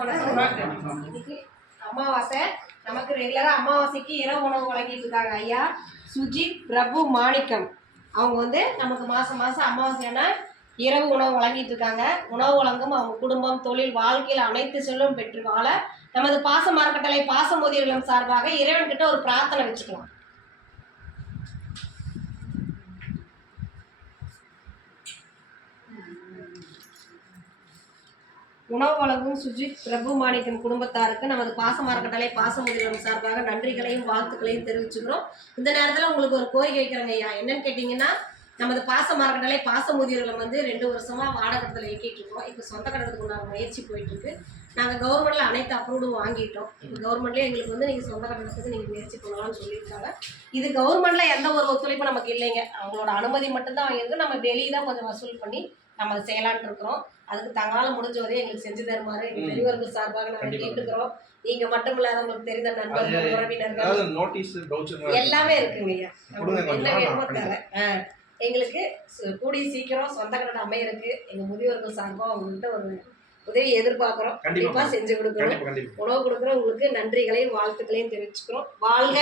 இன்னைக்கு அமாவாசை. நமக்கு ரெகுலரா அமாவாசைக்கு இரவு உணவு வழங்கிட்டு இருக்காங்க ஐயா சுஜித் பிரபு மாணிக்கம். அவங்க வந்து நமக்கு மாசம் மாசம் அமாவாசையான இரவு உணவு வழங்கிட்டு இருக்காங்க. உணவு வழங்கும் அவங்க குடும்பம், தொழில், வாழ்க்கையில் அனைத்து செல்வம் பெற்று வாழ நமது பாச மரக்கட்டளை பாசமோதியர்களும் சார்பாக இறைவன்கிட்ட ஒரு பிரார்த்தனை வச்சுக்கலாம். உணவு வழங்கும் சுஜித் பிரபு மாணிக்கம் குடும்பத்தாருக்கு நமது பாசமரக்கட்டளை பாசமுதிரம் சார்பாக நன்றிகளையும் வாழ்த்துக்களையும் தெரிவிச்சுக்கிறோம். இந்த நேரத்தில் உங்களுக்கு ஒரு கோரிக்கை வைக்கிறேங்க ஐயா. என்னன்னு கேட்டிங்கன்னா, நமது பாசமரக்கட்டளை பாசமுதியர்களை வந்து 2 வருஷமாக வாடகத்தில் இயக்கிட்டு இருக்கோம். இப்போ சொந்த கட்டத்துக்கு உண்டான முயற்சி போயிட்டுருக்கு. நாங்கள் கவர்மெண்ட்டில் அனைத்து அப்ரூவ்டும் வாங்கிட்டோம். இப்போ கவர்மெண்ட்லேயே எங்களுக்கு வந்து நீங்கள் சொந்த கட்டணத்துக்கு நீங்கள் முயற்சி பண்ணலாம்னு சொல்லியிருக்காங்க. இது கவர்மெண்ட்டில் எந்த ஒரு ஒத்துழைப்பும் நமக்கு இல்லைங்க. அவங்களோட அனுமதி மட்டும்தான் வாங்கியிருக்கு. நம்ம வெளியே தான் கொஞ்சம் வசூல் பண்ணி நம்ம அதை செய்யலான்ட்டு இருக்கிறோம். அதுக்கு தங்களால் முடிஞ்ச வரையும் எங்களுக்கு செஞ்சு தருமாறு எங்கள் பெரியவர்கள் சார்பாக நாங்கள் கேட்டுக்கிறோம். நீங்க மட்டும் இல்லாத உங்களுக்கு தெரிந்த நண்பர்கள், உறவினர்கள் எல்லாமே இருக்குங்க ஐயா. என்ன வேணுமோ தர எங்களுக்கு கூடிய சீக்கிரம் சொந்த கட்டணம் அமையிருக்கு. எங்க முதியோர்கள் சார்பாக அவங்கள்ட்ட ஒரு உதவி எதிர்பார்க்கிறோம். கண்டிப்பா செஞ்சு கொடுக்கணும். உணவு கொடுக்குற உங்களுக்கு நன்றிகளையும் வாழ்த்துக்களையும் தெரிவிச்சுக்கிறோம். வாழ்க.